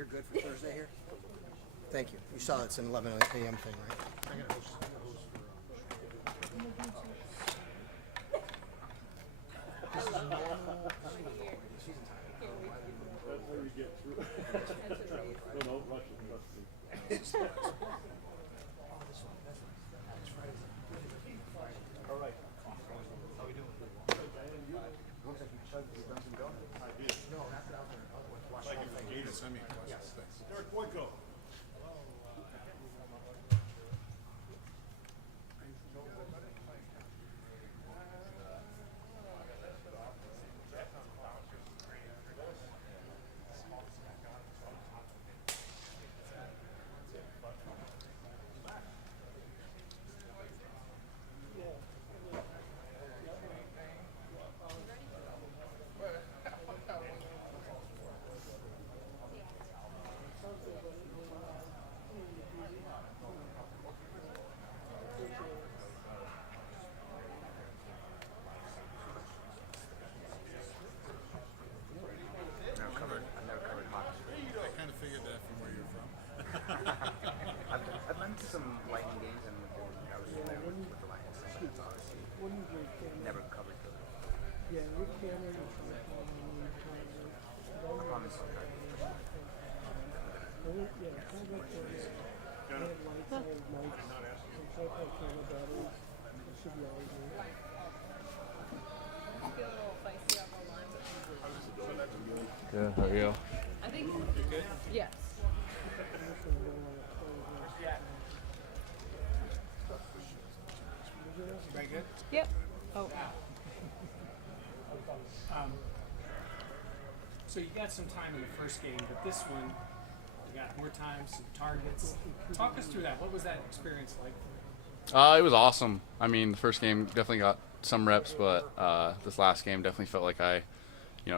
You're good for Thursday here? Thank you. You saw it's an 11 a.m. thing, right? I got to host This is normal season time. That's how you get through. No, rush it, trust me. All right. How we doing? Looks like you chugged your Dunkin' Donuts. I did. No, not out there. Watch Thank you for the giving send me a question. Yes. Thanks. Eric Boyko. I've been to some Lightning games and I was familiar with the Lightning. That's obviously never covered the promise of that. Good, how are you? I think. Yes. Very good. Yep. Oh. So you got some time in the first game, but this one, you got more time, some targets. Talk us through that. What was that experience like? It was awesome. I mean, the first game definitely got some reps, but this last game definitely felt like I,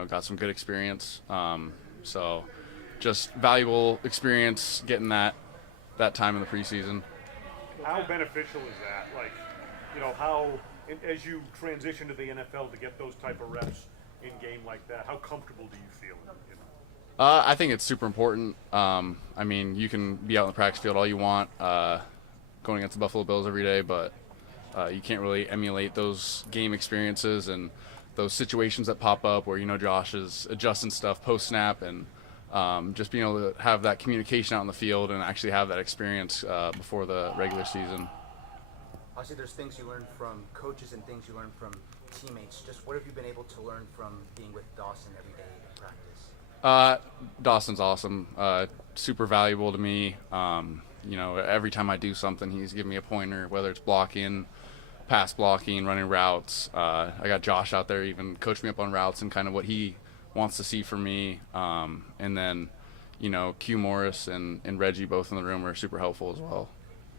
got some good experience. So just valuable experience getting that time in the preseason. How beneficial is that? Like, how, as you transition to the NFL to get those type of reps in game like that, how comfortable do you feel? I think it's super important. I mean, you can be out in the practice field all you want, going against the Buffalo Bills every day, but you can't really emulate those game experiences and those situations that pop up where, Josh is adjusting stuff post-snap and just being able to have that communication out in the field and actually have that experience before the regular season. Obviously, there's things you learn from coaches and things you learn from teammates. Just what have you been able to learn from being with Dawson every day in practice? Dawson's awesome. Super valuable to me. Every time I do something, he's giving me a pointer, whether it's blocking, pass blocking, running routes. I got Josh out there even coach me up on routes and kind of what he wants to see from me. And then, Q Morris and Reggie both in the room are super helpful as well.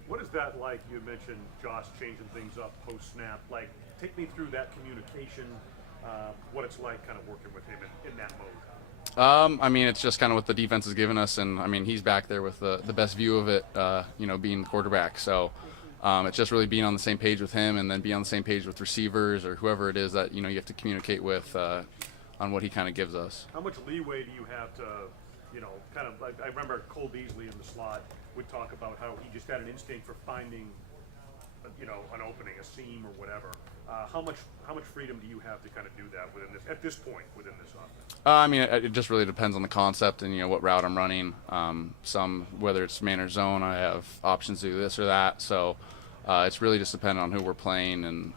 What is that like? You mentioned Josh changing things up post-snap. Like, take me through that communication, what it's like kind of working with him in that mode. I mean, it's just kind of what the defense has given us, and I mean, he's back there with the best view of it, being the quarterback. So it's just really being on the same page with him, and then being on the same page with receivers or whoever it is that you have to communicate with on what he kind of gives us. How much leeway do you have to, kind of like I remember Cole Beasley in the slot would talk about how he just had an instinct for finding, an opening, a seam or whatever. How much freedom do you have to kind of do that at this point within this offense? I mean, it just really depends on the concept and what route I'm running. Whether it's man or zone, I have options to do this or that. So it's really just dependent on who we're playing and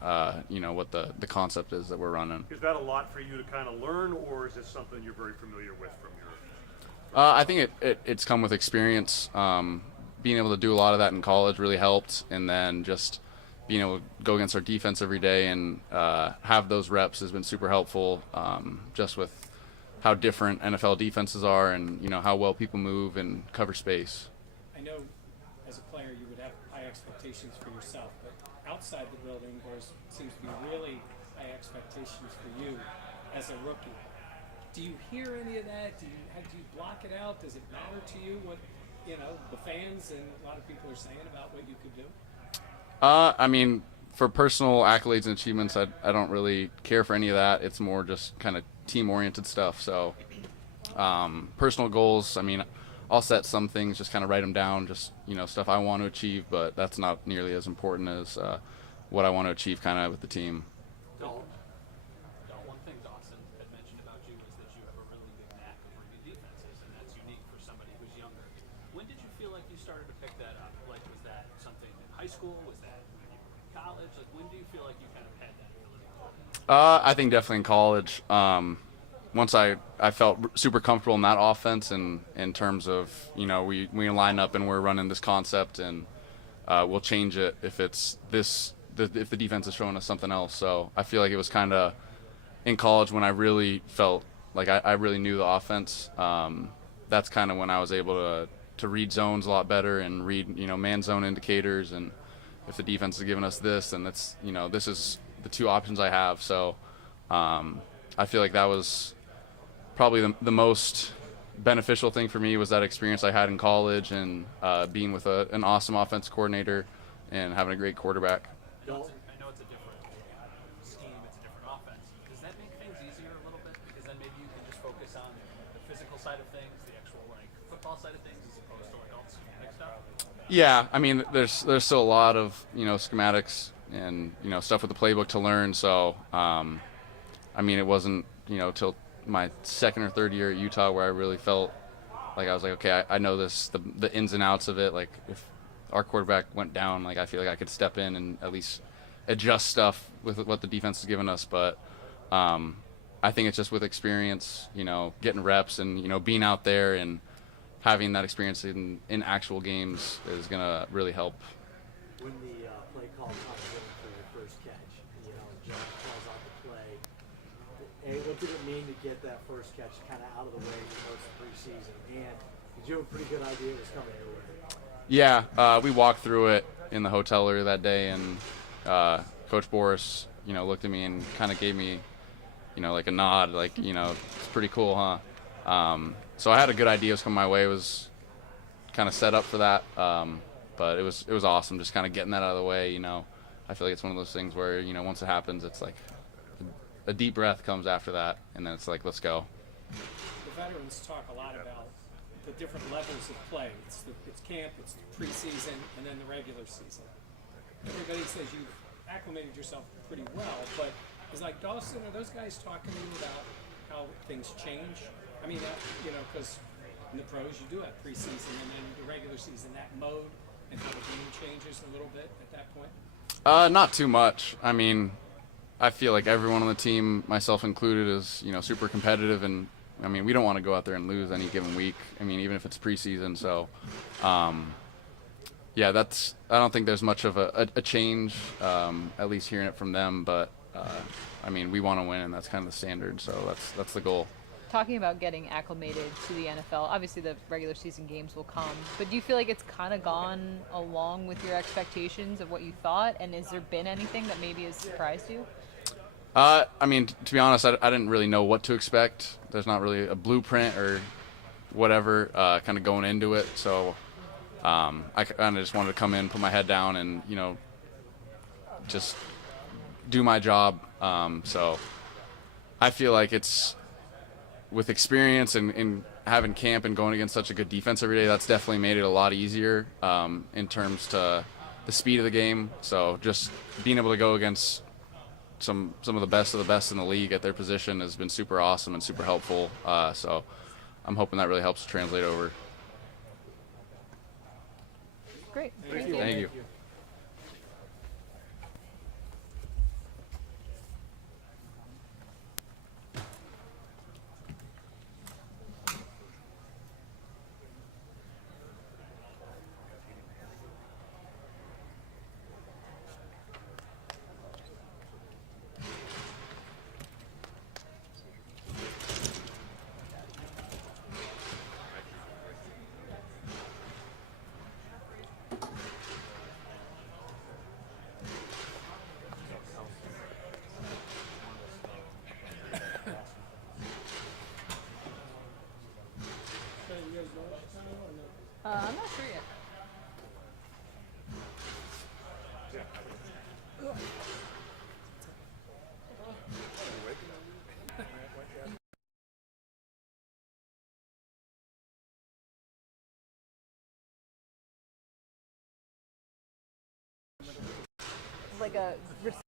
what the concept is that we're running. Is that a lot for you to kind of learn, or is this something you're very familiar with from your? I think it's come with experience. Being able to do a lot of that in college really helped, and then just being able to go against our defense every day and have those reps has been super helpful, just with how different NFL defenses are and how well people move and cover space. I know as a player you would have high expectations for yourself, but outside the building there seems to be really high expectations for you as a rookie. Do you hear any of that? Do you block it out? Does it matter to you what the fans and a lot of people are saying about what you could do? I mean, for personal accolades and achievements, I don't really care for any of that. It's more just kind of team-oriented stuff. So personal goals, I mean, I'll set some things, just kind of write them down, just stuff I want to achieve, but that's not nearly as important as what I want to achieve kind of with the team. One thing Dawson had mentioned about you is that you have a really good knack of reading defenses, and that's unique for somebody who's younger. When did you feel like you started to pick that up? Like, was that something in high school? Was that when you were in college? Like, when do you feel like you kind of had that ability? I think definitely in college. Once I felt super comfortable in that offense, and in terms of we line up and we're running this concept, and we'll change it if it's this if the defense is showing us something else. So I feel like it was kind of in college when I really felt like I really knew the offense. That's kind of when I was able to read zones a lot better and read man zone indicators, and if the defense is giving us this, then that's this is the two options I have. So I feel like that was probably the most beneficial thing for me, was that experience I had in college, and being with an awesome offense coordinator and having a great quarterback. I know it's a different scheme, it's a different offense. Does that make things easier a little bit? Because then maybe you can just focus on the physical side of things, the actual football side of things, as opposed to all the schematic stuff? Yeah, I mean, there's still a lot of schematics and stuff with the playbook to learn. So I mean, it wasn't till my second or third year at Utah where I really felt like I was like, okay, I know the ins and outs of it. Like, if our quarterback went down, like, I feel like I could step in and at least adjust stuff with what the defense is giving us. But I think it's just with experience, getting reps and being out there and having that experience in actual games is gonna really help. When the play call comes in for your first catch, John calls out the play, what did it mean to get that first catch kind of out of the way for most of the preseason? And did you have a pretty good idea it was coming your way? Yeah, we walked through it in the hotel earlier that day, and Coach Boris, looked at me and kind of gave me, like a nod, like, it's pretty cool, huh? So I had a good idea it was coming my way. It was kind of set up for that, but it was awesome just kind of getting that out of the way. I feel like it's one of those things where once it happens, it's like a deep breath comes after that, and then it's like, let's go. The veterans talk a lot about the different levels of play. It's camp, it's the preseason, and then the regular season. Everybody says you've acclimated yourself pretty well, but is like Dawson, are those guys talking to you about how things change? I mean, because in the pros you do have preseason, and then the regular season, that mode, and how the game changes a little bit at that point? Not too much. I mean, I feel like everyone on the team, myself included, is super competitive, and I mean, we don't want to go out there and lose any given week. I mean, even if it's preseason. So, yeah, I don't think there's much of a change, at least hearing it from them. But I mean, we want to win, and that's kind of the standard. So that's the goal. Talking about getting acclimated to the NFL, obviously the regular season games will come, but do you feel like it's kind of gone along with your expectations of what you thought? And has there been anything that maybe has surprised you? I mean, to be honest, I didn't really know what to expect. There's not really a blueprint or whatever kind of going into it. So I kind of just wanted to come in, put my head down, and, just do my job. So I feel like it's, with experience and having camp and going against such a good defense every day, that's definitely made it a lot easier in terms to the speed of the game. So just being able to go against some of the best in the league at their position has been super awesome and super helpful. So I'm hoping that really helps translate over. Great. Thank you. Thank you. I'm not sure yet. like a